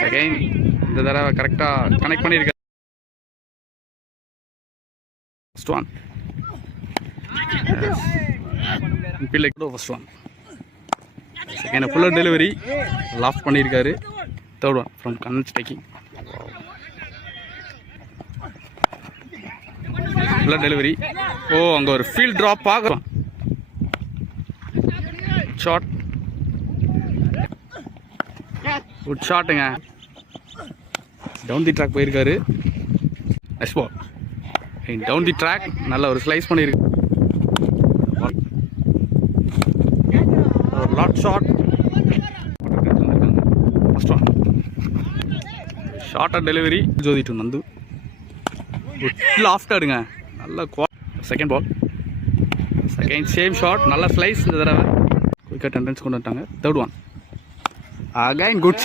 Second இந்த தடவை கரெக்டாக கனெக்ட் பண்ணியிருக்காரு. First one first one second fuller delivery loft பண்ணியிருக்காரு. தேர்ட் ஒன் ஃப்ரம் கன்வென்ஸ் டேக்கிங் ஃபுல்லர் டெலிவரி. ஓ அங்கே ஒரு ஃபீல்ட் ட்ராப் ஆகும். ஷாட் குட் ஷாட்டுங்க. டவுன் தி ட்ராக் போயிருக்காரு. Next ball down the track நல்ல ஒரு ஸ்லைஸ் பண்ணியிருக்கு. ஒரு lot shot. First one short delivery Jothi to Nandu. Loft ஆடுங்க நல்ல second ball second same shot நல்ல ஸ்லைஸ். இந்த தடவை குயிக்காக டெண்டன்ஸ் கொண்டு வந்துட்டாங்க. Third one again good shot.